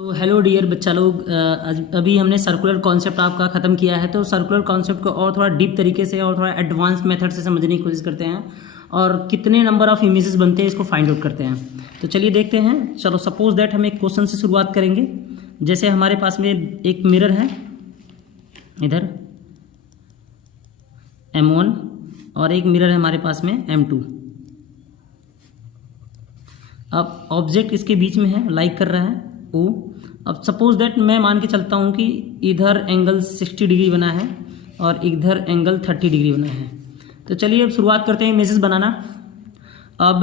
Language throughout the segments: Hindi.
तो हेलो डियर बच्चा लोग, अभी हमने सर्कुलर कॉन्सेप्ट आपका ख़त्म किया है। तो सर्कुलर कॉन्सेप्ट को और थोड़ा डीप तरीके से और थोड़ा एडवांस मेथड से समझने की कोशिश करते हैं और कितने नंबर ऑफ इमेजेस बनते हैं इसको फाइंड आउट करते हैं। तो चलिए देखते हैं। चलो सपोज दैट हम एक क्वेश्चन से शुरुआत करेंगे। जैसे हमारे पास में एक मिरर है, इधर M1 और एक मिरर है हमारे पास में M2। अब ऑब्जेक्ट इसके बीच में है, लाइक कर रहा है O। अब सपोज दैट मैं मान के चलता हूँ कि इधर एंगल 60 डिग्री बना है और इधर एंगल 30 डिग्री बना है। तो चलिए अब शुरुआत करते हैं इमेजेस बनाना। अब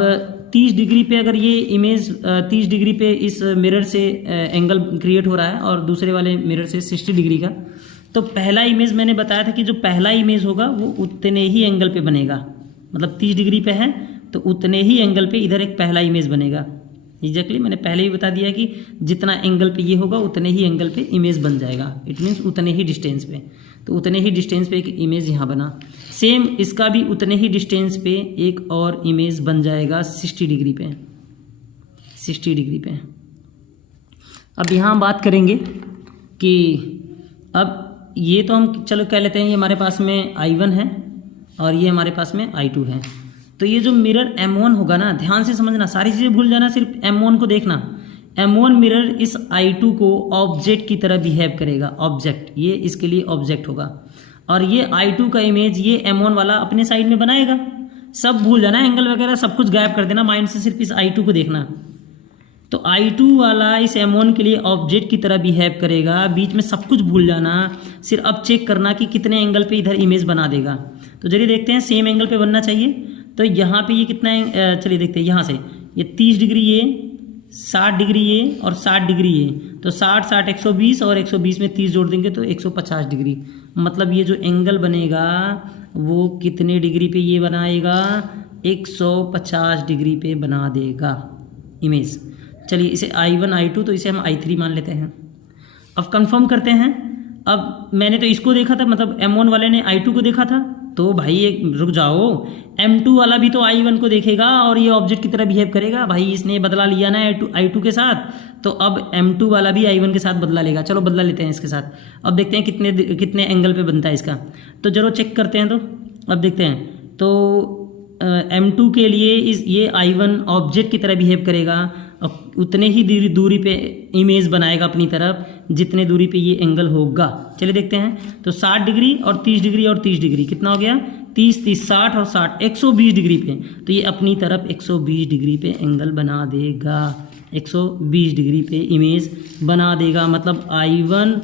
30 डिग्री पे अगर ये इमेज 30 डिग्री पे इस मिरर से एंगल क्रिएट हो रहा है और दूसरे वाले मिरर से 60 डिग्री का, तो पहला इमेज मैंने बताया था कि जो पहला इमेज होगा वो उतने ही एंगल पे बनेगा। मतलब 30 डिग्री पे है तो उतने ही एंगल पे इधर एक पहला इमेज बनेगा। एग्जैक्टली मैंने पहले ही बता दिया कि जितना एंगल पे ये होगा उतने ही एंगल पे इमेज बन जाएगा। इट मीन्स उतने ही डिस्टेंस पे। तो उतने ही डिस्टेंस पे एक इमेज यहाँ बना। सेम इसका भी उतने ही डिस्टेंस पे एक और इमेज बन जाएगा 60 डिग्री पे। 60 डिग्री पे। अब यहाँ हम बात करेंगे कि अब ये तो हम चलो कह लेते हैं ये हमारे पास में I1 है और ये हमारे पास में I2 है। तो ये जो मिरर M1 होगा ना, ध्यान से समझना, सारी चीज़ें भूल जाना, सिर्फ M1 को देखना। M1 मिरर इस I2 को ऑब्जेक्ट की तरह बिहेव करेगा। ऑब्जेक्ट, ये इसके लिए ऑब्जेक्ट होगा और ये I2 का इमेज ये M1 वाला अपने साइड में बनाएगा। सब भूल जाना, एंगल वगैरह सब कुछ गायब कर देना माइंड से, सिर्फ इस I2 को देखना। तो I2 वाला इस M1 के लिए ऑब्जेक्ट की तरह बिहेव करेगा। बीच में सब कुछ भूल जाना, सिर्फ अब चेक करना कि कितने एंगल पे इधर इमेज बना देगा। तो चलिए देखते हैं, सेम एंगल पे बनना चाहिए। तो यहाँ पे ये कितना है, चलिए देखते हैं। यहाँ से ये 30 डिग्री ये, 60 डिग्री ये और 60 डिग्री ये। तो 60 60 120 और 120 में 30 जोड़ देंगे तो 150 डिग्री। मतलब ये जो एंगल बनेगा वो कितने डिग्री पे ये बनाएगा, 150 डिग्री पे बना देगा इमेज। चलिए इसे I1 I2, तो इसे हम I3 मान लेते हैं। अब कंफर्म करते हैं। अब मैंने तो इसको देखा था, मतलब M1 वाले ने I2 को देखा था। तो भाई एक रुक जाओ, M2 वाला भी तो I1 को देखेगा और ये ऑब्जेक्ट की तरह बिहेव करेगा। भाई इसने बदला लिया ना I2 के साथ, तो अब M2 वाला भी I1 के साथ बदला लेगा। चलो बदला लेते हैं इसके साथ। अब देखते हैं कितने एंगल पे बनता है इसका। तो जरूर चेक करते हैं। तो अब देखते हैं। तो M2 के लिए ये I1 ऑब्जेक्ट की तरह बिहेव करेगा और उतने ही दूरी पे इमेज बनाएगा अपनी तरफ जितने दूरी पे ये एंगल होगा। चलिए देखते हैं। तो 60 डिग्री और 30 डिग्री और 30 डिग्री कितना हो गया, 30 30 60 और 60 120 डिग्री पे। तो ये अपनी तरफ 120 डिग्री पे एंगल बना देगा। 120 डिग्री पे इमेज बना देगा। मतलब I1,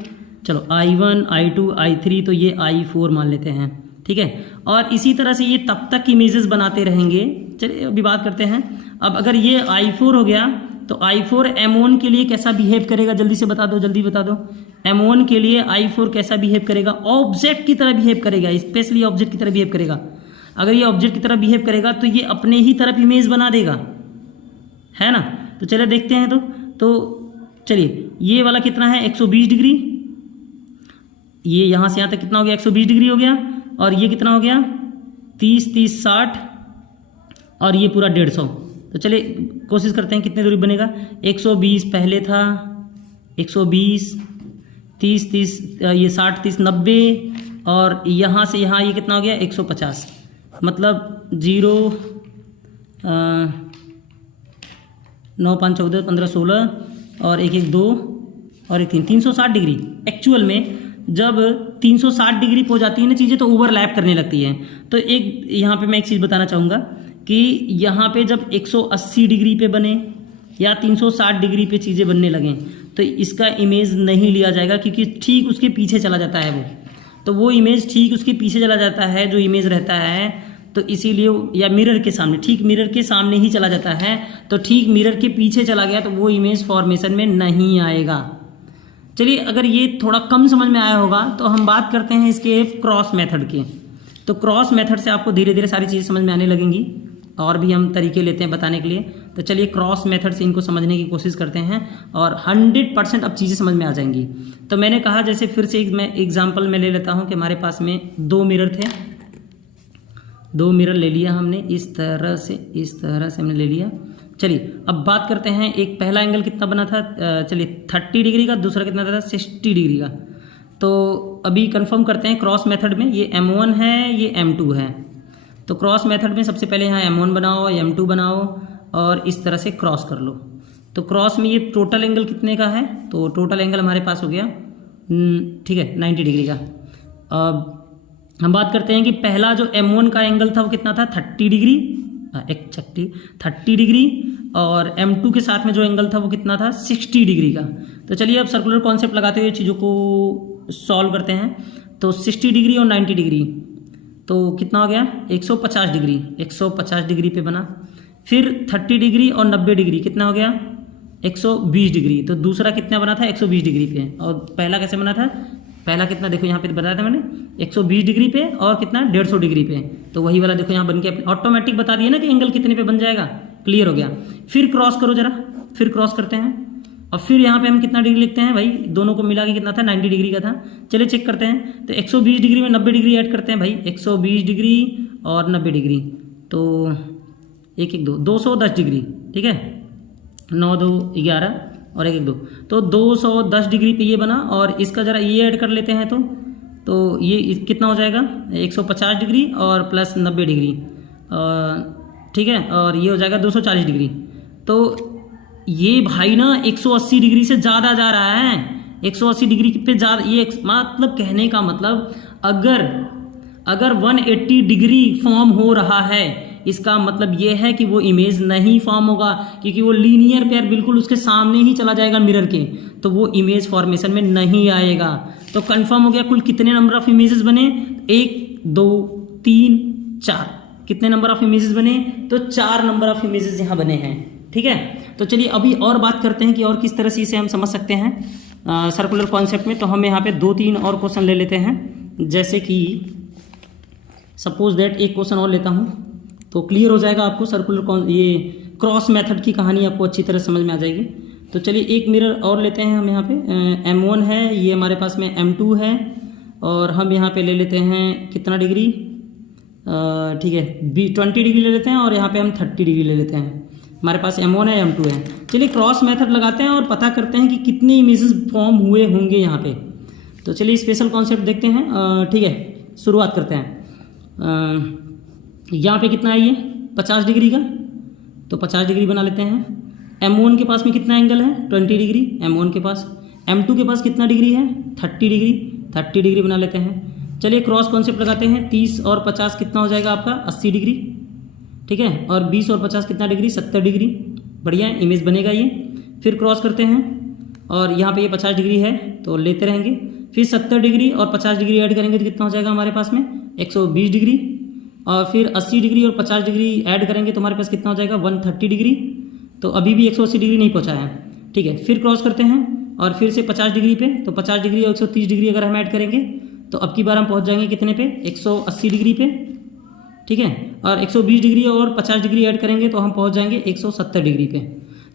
चलो I1 I2 I3, तो ये I4 मान लेते हैं। ठीक है। और इसी तरह से ये तब तक इमेजेस बनाते रहेंगे। चलिए अभी बात करते हैं। अब अगर ये I4 हो गया तो I4 M1 के लिए कैसा बिहेव करेगा, जल्दी से बता दो, जल्दी बता दो। M1 के लिए I4 कैसा बिहेव करेगा, ऑब्जेक्ट की तरह बिहेव करेगा, स्पेशली ऑब्जेक्ट की तरह बिहेव करेगा। अगर ये ऑब्जेक्ट की तरह बिहेव करेगा तो ये अपने ही तरफ इमेज बना देगा, है ना। तो चलिए देखते हैं। तो चलिए ये वाला कितना है, 120 डिग्री। ये यहाँ से यहाँ तक कितना हो गया, 120 डिग्री हो गया। और ये कितना हो गया, 30 30 60 और ये पूरा 150। तो चलिए कोशिश करते हैं कितने दूरी बनेगा। 120 पहले था, 120 30 30 ये 60 30 90 और यहाँ से यहाँ ये कितना हो गया, 150। मतलब 0 9 5 14 15 16 और 1 1 2 और 1 3 360 डिग्री। एक्चुअल में जब 360 डिग्री पे हो जाती है ना चीज़ें तो ओवरलैप करने लगती हैं। तो एक यहाँ पे मैं एक चीज़ बताना चाहूँगा कि यहाँ पे जब 180 डिग्री पे बने या 360 डिग्री पे चीज़ें बनने लगें तो इसका इमेज नहीं लिया जाएगा, क्योंकि ठीक उसके पीछे चला जाता है वो इमेज ठीक उसके पीछे चला जाता है जो इमेज रहता है। तो इसीलिए, या मिरर के सामने, ठीक मिरर के सामने ही चला जाता है। तो ठीक मिरर के पीछे चला गया तो वो इमेज फॉर्मेशन में नहीं आएगा। चलिए अगर ये थोड़ा कम समझ में आया होगा तो हम बात करते हैं इसके क्रॉस मेथड की। तो क्रॉस मेथड से आपको धीरे धीरे सारी चीज़ें समझ में आने लगेंगी और भी हम तरीके लेते हैं बताने के लिए। तो चलिए क्रॉस मेथड से इनको समझने की कोशिश करते हैं और 100% अब चीज़ें समझ में आ जाएंगी। तो मैंने कहा, जैसे फिर से मैं एग्जाम्पल में ले लेता हूँ कि हमारे पास में 2 मिरर थे। 2 मिरर ले लिया हमने, इस तरह से हमने ले लिया। चलिए अब बात करते हैं, एक पहला एंगल कितना बना था, चलिए 30 डिग्री का, दूसरा कितना था 60 डिग्री का। तो अभी कंफर्म करते हैं क्रॉस मेथड में, ये M1 है, ये M2 है। तो क्रॉस मेथड में सबसे पहले यहाँ M1 बनाओ, M2 बनाओ और इस तरह से क्रॉस कर लो। तो क्रॉस में ये टोटल एंगल कितने का है, तो टोटल एंगल हमारे पास हो गया ठीक है 90 डिग्री का। अब हम बात करते हैं कि पहला जो M1 का एंगल था वो कितना था 30 डिग्री, 30 डिग्री, और M2 के साथ में जो एंगल था वो कितना था 60 डिग्री का। तो चलिए अब सर्कुलर कॉन्सेप्ट लगाते हुए चीज़ों को सॉल्व करते हैं। तो 60 डिग्री और 90 डिग्री तो कितना हो गया 150 डिग्री, 150 डिग्री पे बना। फिर 30 डिग्री और 90 डिग्री कितना हो गया 120 डिग्री। तो दूसरा कितना बना था 120 डिग्री पे, और पहला कैसे बना था, पहला कितना देखो यहाँ पे बताया था मैंने 120 डिग्री पे, और कितना 150 डिग्री पे। तो वही वाला देखो यहाँ बन के ऑटोमेटिक बता दिया ना कि एंगल कितने पे बन जाएगा, क्लियर हो गया। फिर क्रॉस करो जरा, फिर क्रॉस करते हैं, और फिर यहाँ पे हम कितना डिग्री लिखते हैं भाई, दोनों को मिला के कितना था 90 डिग्री का था। चलिए चेक करते हैं, तो 120 डिग्री में 90 डिग्री ऐड करते हैं भाई, 120 डिग्री और 90 डिग्री, तो 1 1 2 210 डिग्री, ठीक है 9 2 11 और 1 1 2, तो 210 डिग्री पे ये बना। और इसका ज़रा ये ऐड कर लेते हैं तो ये कितना हो जाएगा 150 डिग्री और प्लस 90 डिग्री, ठीक है, और ये हो जाएगा 240 डिग्री। तो ये भाई ना 180 डिग्री से ज़्यादा जा रहा है, 180 डिग्री पे ज़्यादा, ये मतलब कहने का मतलब अगर 180 डिग्री फॉर्म हो रहा है, इसका मतलब ये है कि वो इमेज नहीं फॉर्म होगा, क्योंकि वो लीनियर पेयर बिल्कुल उसके सामने ही चला जाएगा मिरर के, तो वो इमेज फॉर्मेशन में नहीं आएगा। तो कंफर्म हो गया कुल कितने नंबर ऑफ इमेजेस बने, 1 2 3 4, कितने नंबर ऑफ इमेजेस बने, तो 4 नंबर ऑफ इमेजेस यहाँ बने हैं, ठीक है। तो चलिए अभी और बात करते हैं कि और किस तरह से इसे हम समझ सकते हैं सर्कुलर कॉन्सेप्ट में। तो हम यहाँ पे 2-3 और क्वेश्चन ले लेते हैं, जैसे कि सपोज दैट एक क्वेश्चन और लेता हूँ, तो क्लियर हो जाएगा आपको सर्कुलर ये क्रॉस मेथड की कहानी आपको अच्छी तरह समझ में आ जाएगी। तो चलिए एक मिरर और लेते हैं हम यहाँ पे, M1 है, ये हमारे पास में M2 है, और हम यहाँ पे ले लेते हैं कितना डिग्री, ठीक है 20 डिग्री ले लेते हैं, और यहाँ पे हम 30 डिग्री ले लेते हैं। हमारे पास M1 है, M2 है। चलिए क्रॉस मेथड लगाते हैं और पता करते हैं कि कितने इमेजेस फॉर्म हुए होंगे यहाँ पे। तो चलिए स्पेशल कॉन्सेप्ट देखते हैं, ठीक है शुरुआत करते हैं। यहाँ पे कितना है ये 50 डिग्री का, तो 50 डिग्री बना लेते हैं। M1 के पास में कितना एंगल है 20 डिग्री M1 के पास, M2 के पास कितना डिग्री है 30 डिग्री, 30 डिग्री बना लेते हैं। चलिए क्रॉस कॉन्सेप्ट लगाते हैं, 30 और 50 कितना हो जाएगा आपका 80 डिग्री, ठीक है, और 20 और 50 कितना डिग्री 70 डिग्री, बढ़िया इमेज बनेगा ये। फिर क्रॉस करते हैं, और यहाँ पे ये 50 डिग्री है तो लेते रहेंगे, फिर 70 डिग्री और 50 डिग्री ऐड करेंगे तो कितना हो जाएगा हमारे पास में 120 डिग्री, और फिर 80 डिग्री और 50 डिग्री ऐड करेंगे तो हमारे पास कितना हो जाएगा 130 डिग्री। तो अभी भी 180 डिग्री नहीं पहुँचा है, ठीक है। फिर क्रॉस करते हैं और फिर से 50 डिग्री पे, तो 50 डिग्री और 130 डिग्री अगर हम ऐड करेंगे तो अब की बार हम पहुँच जाएंगे कितने पे 180 डिग्री पे, ठीक है, और 120 डिग्री और 50 डिग्री ऐड करेंगे तो हम पहुँच जाएंगे 170 डिग्री पे।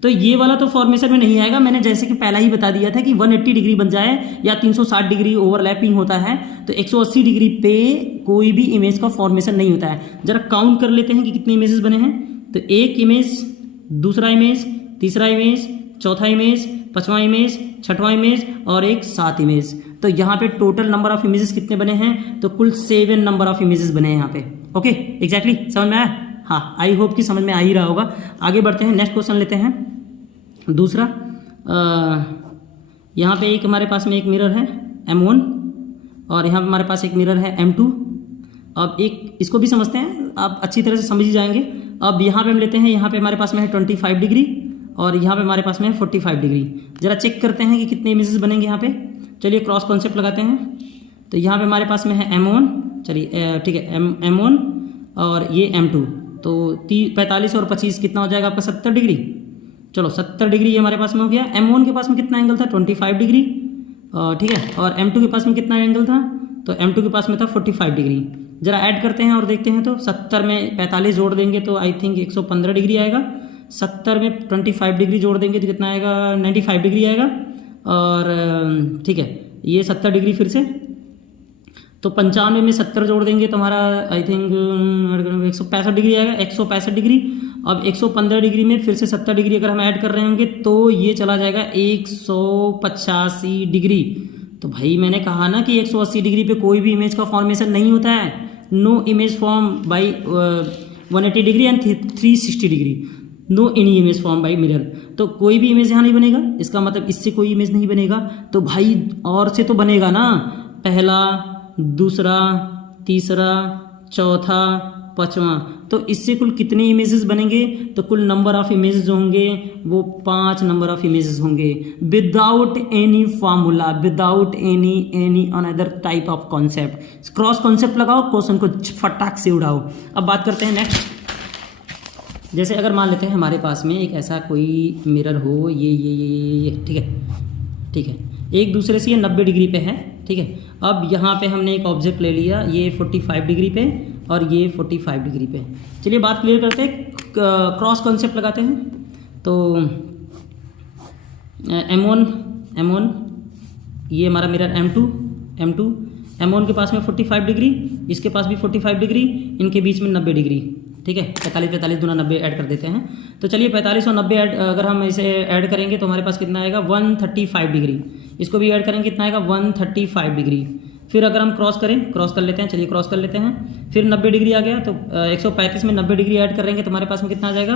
तो ये वाला तो फॉर्मेशन में नहीं आएगा, मैंने जैसे कि पहला ही बता दिया था कि 180 डिग्री बन जाए या 360 डिग्री ओवरलैपिंग होता है तो 180 डिग्री पे कोई भी इमेज का फॉर्मेशन नहीं होता है। जरा काउंट कर लेते हैं कि कितने इमेजेस बने हैं। तो एक इमेज, दूसरा इमेज, तीसरा इमेज, चौथा इमेज, पांचवा इमेज, छठवां इमेज और एक 7 इमेज। तो यहाँ पे टोटल नंबर ऑफ इमेजेस कितने बने हैं, तो कुल 7 नंबर ऑफ इमेजेस बने हैं यहाँ पे। ओके एग्जैक्टली समझ में आया, हाँ आई होप कि समझ में आ ही रहा होगा। आगे बढ़ते हैं, नेक्स्ट क्वेश्चन लेते हैं दूसरा। यहाँ पे एक हमारे पास में एक मिरर है M1 और यहाँ पे हमारे पास एक मिरर है M2। अब एक इसको भी समझते हैं, आप अच्छी तरह से समझ ही जाएंगे। अब यहाँ पे हम लेते हैं, यहाँ पे हमारे पास में है 25 डिग्री और यहाँ पे हमारे पास में है 45 डिग्री। जरा चेक करते हैं कि कितने इमेजेस बनेंगे यहाँ पे। चलिए क्रॉस कॉन्सेप्ट लगाते हैं। तो यहाँ पे हमारे पास में है M1, चलिए ठीक है M1 और ये M2। तो 45 और 25 कितना हो जाएगा आपका 70 डिग्री। चलो 70 डिग्री ये हमारे पास में हो गया। M1 के पास में कितना एंगल था 25 डिग्री, ठीक है, और M2 के पास में कितना एंगल था, तो M2 के पास में था 45 डिग्री। जरा ऐड करते हैं और देखते हैं। तो 70 में 45 जोड़ देंगे तो आई थिंक 115 डिग्री आएगा। 70 में 25 डिग्री जोड़ देंगे तो कितना आएगा 95 डिग्री आएगा। और ठीक है ये 70 डिग्री फिर से, तो 95 में 70 जोड़ देंगे तो हमारा आई थिंक 165 डिग्री आएगा, 165 डिग्री। अब 115 डिग्री में फिर से 70 डिग्री अगर हम ऐड कर रहे होंगे तो ये चला जाएगा 185 डिग्री। तो भाई मैंने कहा ना कि 180 डिग्री पे कोई भी इमेज का फॉर्मेशन नहीं होता है। No image form by 180 degree and 360 degree, no any image form by mirror. तो कोई भी इमेज यहाँ नहीं बनेगा, इसका मतलब इससे कोई इमेज नहीं बनेगा। तो भाई और से तो बनेगा ना, पहला, दूसरा, तीसरा, चौथा, पांचवा। तो इससे कुल कितने इमेजेस बनेंगे? तो कुल नंबर ऑफ इमेजेस जो होंगे वो 5 नंबर ऑफ इमेजेस होंगे, without any formula, without any another type of concept. Cross concept लगाओ, क्वेश्चन को फटाक से उड़ाओ। अब बात करते हैं नेक्स्ट। जैसे अगर मान लेते हैं हमारे पास में एक ऐसा कोई मिरर हो, ये ठीक है, एक दूसरे से ये 90 डिग्री पे है, ठीक है। अब यहाँ पे हमने एक ऑब्जेक्ट ले लिया, ये 45 डिग्री पे और ये 45 डिग्री पे। चलिए बात क्लियर करते हैं, क्रॉस कॉन्सेप्ट लगाते हैं। तो M1 ये हमारा मिरर M2 M1 के पास में 45 डिग्री, इसके पास भी 45 डिग्री, इनके बीच में 90 डिग्री, ठीक है। 45 दूना 90 ऐड कर देते हैं। तो चलिए 45 और 90 ऐड, अगर हम इसे ऐड करेंगे तो हमारे पास कितना आएगा? 135 डिग्री। इसको भी ऐड करेंगे, कितना आएगा? 135 डिग्री। फिर अगर हम क्रॉस कर लेते हैं, चलिए क्रॉस कर लेते हैं। फिर 90 डिग्री आ गया, तो 135 में 90 डिग्री ऐड करेंगे तो हमारे पास में कितना आ जाएगा?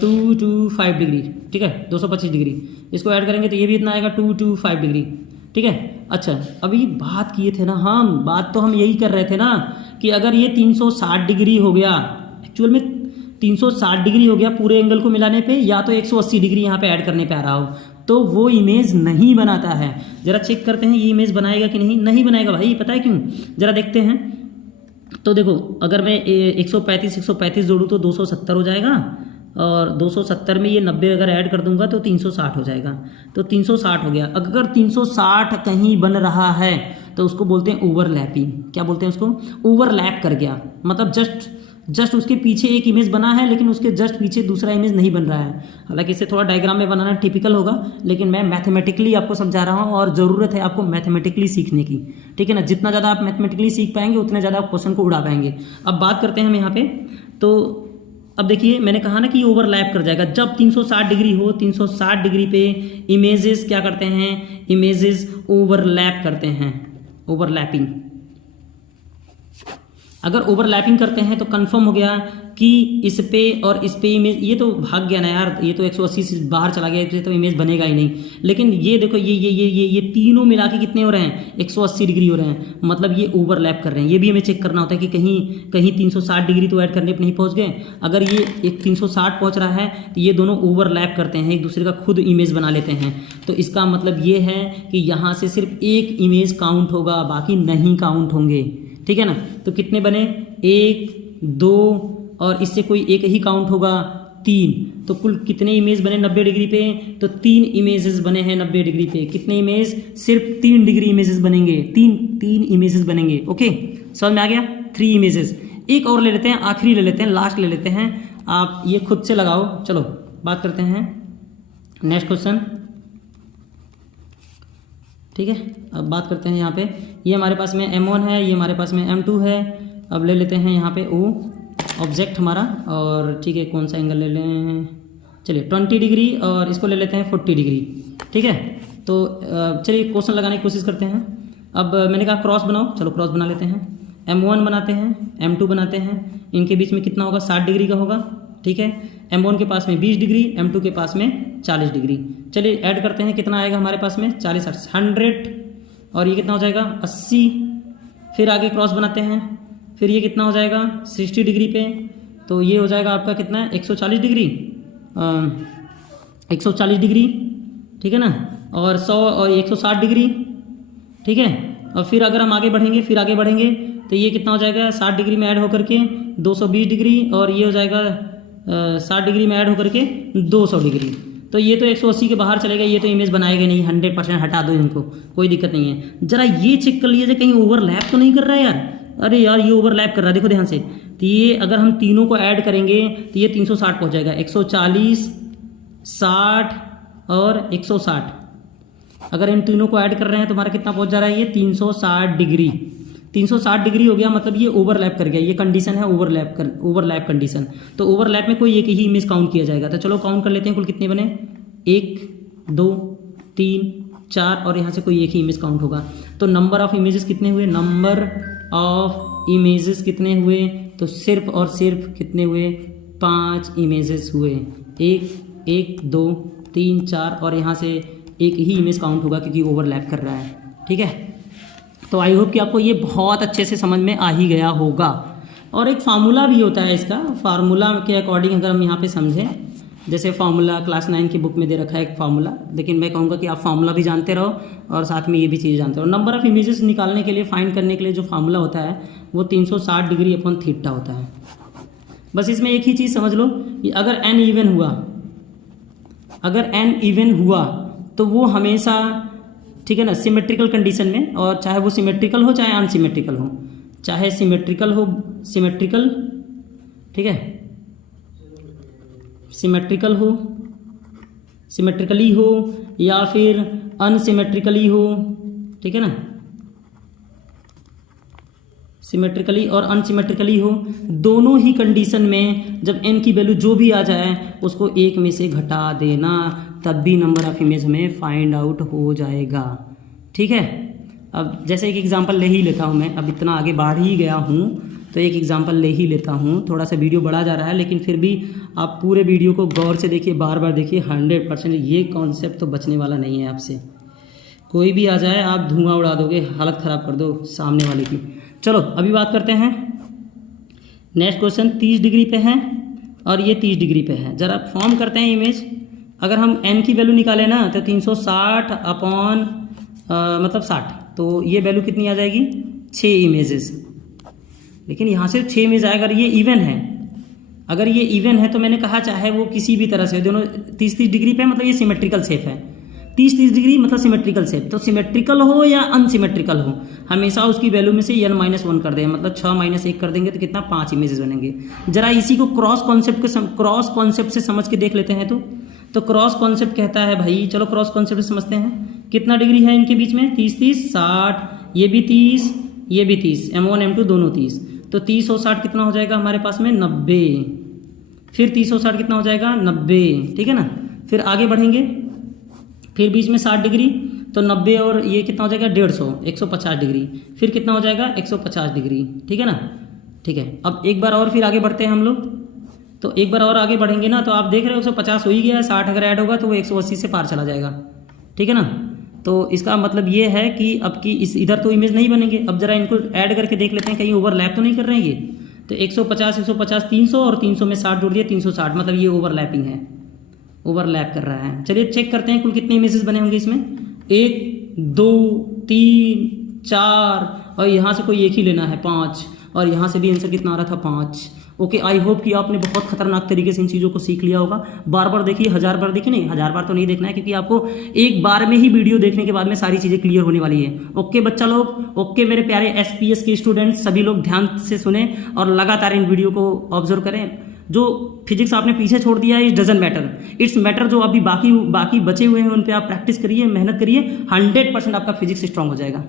225 डिग्री, ठीक है, 225 डिग्री। इसको ऐड करेंगे तो ये भी इतना आएगा, 225 डिग्री, ठीक है। अच्छा, अभी बात किए थे ना हम, बात तो हम यही कर रहे थे ना कि अगर ये 360 डिग्री हो गया, एक्चुअल में 360 डिग्री हो गया पूरे एंगल को मिलाने पे, या तो 180 डिग्री यहाँ पे ऐड करने पे आ रहा हो, तो वो इमेज नहीं बनाता है। जरा चेक करते हैं ये इमेज बनाएगा कि नहीं बनाएगा भाई। पता है क्यों? जरा देखते हैं। तो देखो, अगर मैं 135 जोड़ूँ तो 270 हो जाएगा, और 270 में ये 90 अगर ऐड कर दूंगा तो 360 हो जाएगा। तो 360 हो गया। अगर 360 कहीं बन रहा है तो उसको बोलते हैं ओवरलैपिंग। क्या बोलते हैं उसको? ओवरलैप कर गया, मतलब जस्ट उसके पीछे एक इमेज बना है, लेकिन उसके जस्ट पीछे दूसरा इमेज नहीं बन रहा है। हालांकि इसे थोड़ा डायग्राम में बनाना टिपिकल होगा, लेकिन मैं मैथमेटिकली आपको समझा रहा हूँ, और ज़रूरत है आपको मैथमेटिकली सीखने की, ठीक है ना। जितना ज़्यादा आप मैथमेटिकली सीख पाएंगे उतने ज़्यादा आप क्वेश्चन को उड़ा पाएंगे। अब बात करते हैं हम यहाँ पे। तो अब देखिए, मैंने कहा ना कि ओवरलैप कर जाएगा। जब 360 डिग्री हो, 360 डिग्री पे इमेजेस क्या करते हैं? इमेजेस ओवरलैप करते हैं, ओवरलैपिंग। अगर ओवरलैपिंग करते हैं तो कंफर्म हो गया कि इस पे और इस पे इमेज, ये तो भाग गया ना यार, ये तो 180 से बाहर चला गया, इससे तो इमेज बनेगा ही नहीं। लेकिन ये देखो, ये तीनों मिला के कितने हो रहे हैं? 180 डिग्री हो रहे हैं, मतलब ये ओवरलैप कर रहे हैं। ये भी हमें चेक करना होता है कि कहीं 360 डिग्री तो ऐड करने पर नहीं पहुंच गए। अगर ये एक 360 पहुंच रहा है तो ये दोनों ओवरलैप करते हैं, एक दूसरे का खुद इमेज बना लेते हैं। तो इसका मतलब ये है कि यहाँ से सिर्फ एक इमेज काउंट होगा, बाकी नहीं काउंट होंगे, ठीक है ना। तो कितने बने? 1, 2, और इससे कोई एक ही काउंट होगा, 3। तो कुल कितने इमेज बने 90 डिग्री पे? तो 3 इमेजेस बने हैं 90 डिग्री पे। कितने इमेज? सिर्फ 3 डिग्री इमेजेस बनेंगे, 3 इमेजेस बनेंगे। ओके, समझ में आ गया? 3 इमेजेस। एक और ले लेते हैं, आखिरी ले लेते हैं, लास्ट ले लेते हैं। आप ये खुद से लगाओ। चलो बात करते हैं नेक्स्ट क्वेश्चन, ठीक है। अब बात करते हैं यहाँ पे, ये हमारे पास में M1 है, ये हमारे पास में M2 है। अब ले लेते हैं यहाँ पे O ऑब्जेक्ट हमारा, और ठीक है, कौन सा एंगल ले लें? चलिए 20 डिग्री, और इसको ले लेते हैं 40 डिग्री, ठीक है। तो चलिए क्वेश्चन लगाने की कोशिश करते हैं। अब मैंने कहा क्रॉस बनाओ, चलो क्रॉस बना लेते हैं। M1 बनाते हैं, M2 बनाते हैं, इनके बीच में कितना होगा? 60 डिग्री का होगा, ठीक है। M1 के पास में 20 डिग्री, M2 के पास में 40 डिग्री। चलिए ऐड करते हैं, कितना आएगा हमारे पास में? 40, 100, और ये कितना हो जाएगा? 80। फिर आगे क्रॉस बनाते हैं, फिर ये कितना हो जाएगा? 60 डिग्री पे। तो ये हो जाएगा आपका कितना? 140 डिग्री, 140 डिग्री, ठीक है ना। और 100 और 160 डिग्री, ठीक है। और फिर अगर हम आगे बढ़ेंगे तो ये कितना हो जाएगा? 60 डिग्री में ऐड होकर के 220 डिग्री, और ये हो जाएगा 60 डिग्री में ऐड होकर के 200 डिग्री। तो ये तो 180 के बाहर चलेगा, ये तो इमेज बनाएगा नहीं, 100% हटा दो इनको, कोई दिक्कत नहीं है। जरा ये चेक कर लीजिए कहीं ओवरलैप तो नहीं कर रहा है यार। अरे यार ये ओवरलैप कर रहा है, देखो ध्यान से। तो ये अगर हम तीनों को ऐड करेंगे तो ये 360 पहुंच जाएगा, 140, 60 और 160। अगर इन तीनों को ऐड कर रहे हैं तो हमारा कितना पहुंच जा रहा है? ये 360 डिग्री। 360 डिग्री हो गया, मतलब ये ओवरलैप कर गया, ये कंडीशन है ओवरलैप कंडीशन। तो ओवरलैप में कोई एक ही इमेज काउंट किया जाएगा। तो चलो काउंट कर लेते हैं कुल कितने बने, 1 2 3 4 और यहाँ से कोई एक ही इमेज काउंट होगा। तो नंबर ऑफ इमेजेस कितने हुए, नंबर ऑफ इमेजेस कितने हुए, तो सिर्फ और सिर्फ कितने हुए, 5 इमेजेस हुए। 1 2 3 4 और यहाँ से एक ही इमेज काउंट होगा क्योंकि ओवरलैप कर रहा है। ठीक है, तो आई होप कि आपको ये बहुत अच्छे से समझ में आ ही गया होगा। और एक फार्मूला भी होता है इसका, फार्मूला के अकॉर्डिंग अगर हम यहाँ पे समझें, जैसे फार्मूला क्लास 9 की बुक में दे रखा है एक फार्मूला, लेकिन मैं कहूँगा कि आप फार्मूला भी जानते रहो और साथ में ये भी चीज़ जानते रहो। नंबर ऑफ इमेजेस निकालने के लिए, फाइंड करने के लिए जो फार्मूला होता है वो 360 डिग्री अपॉन थीटा होता है। बस इसमें एक ही चीज़ समझ लो कि अगर n इवन हुआ तो वो हमेशा, ठीक है ना, सिमेट्रिकल कंडीशन में, और चाहे वो सिमेट्रिकल हो चाहे अनसिमेट्रिकल हो, चाहे सिमेट्रिकल हो, ठीक है, सिमेट्रिकली हो या फिर अनसिमेट्रिकली हो, ठीक है ना, सिमेट्रिकली और अनसिमेट्रिकली हो, दोनों ही कंडीशन में जब n की वैल्यू जो भी आ जाए उसको 1 में से घटा देना, तब भी नंबर ऑफ इमेज हमें फाइंड आउट हो जाएगा। ठीक है, अब जैसे एक एग्जांपल ले ही लेता हूँ मैं, अब इतना आगे बढ़ ही गया हूँ तो एक एग्जांपल ले ही लेता हूँ। थोड़ा सा वीडियो बढ़ा जा रहा है लेकिन फिर भी आप पूरे वीडियो को गौर से देखिए, बार बार देखिए, 100% ये कॉन्सेप्ट तो बचने वाला नहीं है आपसे। कोई भी आ जाए आप धुआं उड़ा दोगे, हालत ख़राब कर दो सामने वाले की। चलो अभी बात करते हैं, नेक्स्ट क्वेश्चन 30 डिग्री पे है और ये 30 डिग्री पे है। ज़रा फॉर्म करते हैं इमेज। अगर हम n की वैल्यू निकालें ना तो 360 अपॉन मतलब 60, तो ये वैल्यू कितनी आ जाएगी, 6 इमेजेस। लेकिन यहाँ से 6 इमेज आएगा। अगर ये इवन है, तो मैंने कहा चाहे वो किसी भी तरह से, दोनों 30-30 डिग्री पे, मतलब ये सिमेट्रिकल शेप है, 30-30 डिग्री मतलब सिमेट्रिकल शेप। तो सिमेट्रिकल हो या अनसिमेट्रिकल हो, हमेशा उसकी वैल्यू में से n-1 कर दें, मतलब 6 - 1 कर देंगे तो कितना, 5 इमेजेस बनेंगे। जरा इसी को क्रॉस कॉन्सेप्ट से समझ के देख लेते हैं। तो क्रॉस कॉन्सेप्ट कहता है भाई, चलो क्रॉस कॉन्सेप्ट समझते हैं। कितना डिग्री है इनके बीच में, 30-30 60, ये भी 30 ये भी 30, m1 m2 दोनों 30, तो 30 और 60 कितना हो जाएगा हमारे पास में, 90। फिर 30 और 60 कितना हो जाएगा, 90। ठीक है ना, फिर आगे बढ़ेंगे, फिर बीच में 60 डिग्री, तो 90 और ये कितना हो जाएगा, 150, 150 डिग्री। फिर कितना हो जाएगा, 150 डिग्री। ठीक है ना, ठीक है। अब एक बार और फिर आगे बढ़ते हैं हम लोग, तो एक बार और आगे बढ़ेंगे ना, तो आप देख रहे हो 150 हो ही गया है, 60 अगर ऐड होगा तो वो 180 से पार चला जाएगा। ठीक है ना, तो इसका मतलब ये है कि अब की इधर तो इमेज नहीं बनेंगे। अब जरा इनको ऐड करके देख लेते हैं, कहीं ओवरलैप तो नहीं कर रहे हैं ये। तो 150 300 और 300 में 60 जोड़ दिया, 360, मतलब ये ओवरलैपिंग है, ओवरलैप कर रहा है। चलिए चेक करते हैं कुल कितने इमेजेस बने होंगे इसमें, 1 2 3 4 और यहाँ से कोई एक ही लेना है, 5, और यहाँ से भी आंसर कितना आ रहा था, 5। ओके, आई होप कि आपने बहुत खतरनाक तरीके से इन चीज़ों को सीख लिया होगा। बार बार देखिए, 1000 बार देखिए, नहीं 1000 बार तो नहीं देखना है, क्योंकि आपको एक बार में ही वीडियो देखने के बाद में सारी चीज़ें क्लियर होने वाली है। ओके बच्चा लोग, ओके मेरे प्यारे SPS के स्टूडेंट्स, सभी लोग ध्यान से सुने और लगातार इन वीडियो को ऑब्जर्व करें। जो फिजिक्स आपने पीछे छोड़ दिया है, it doesn't matter, it's matter जो अभी बाकी बचे हुए हैं उन पर आप प्रैक्टिस करिए, मेहनत करिए, 100% आपका फिजिक्स स्ट्रांग हो जाएगा।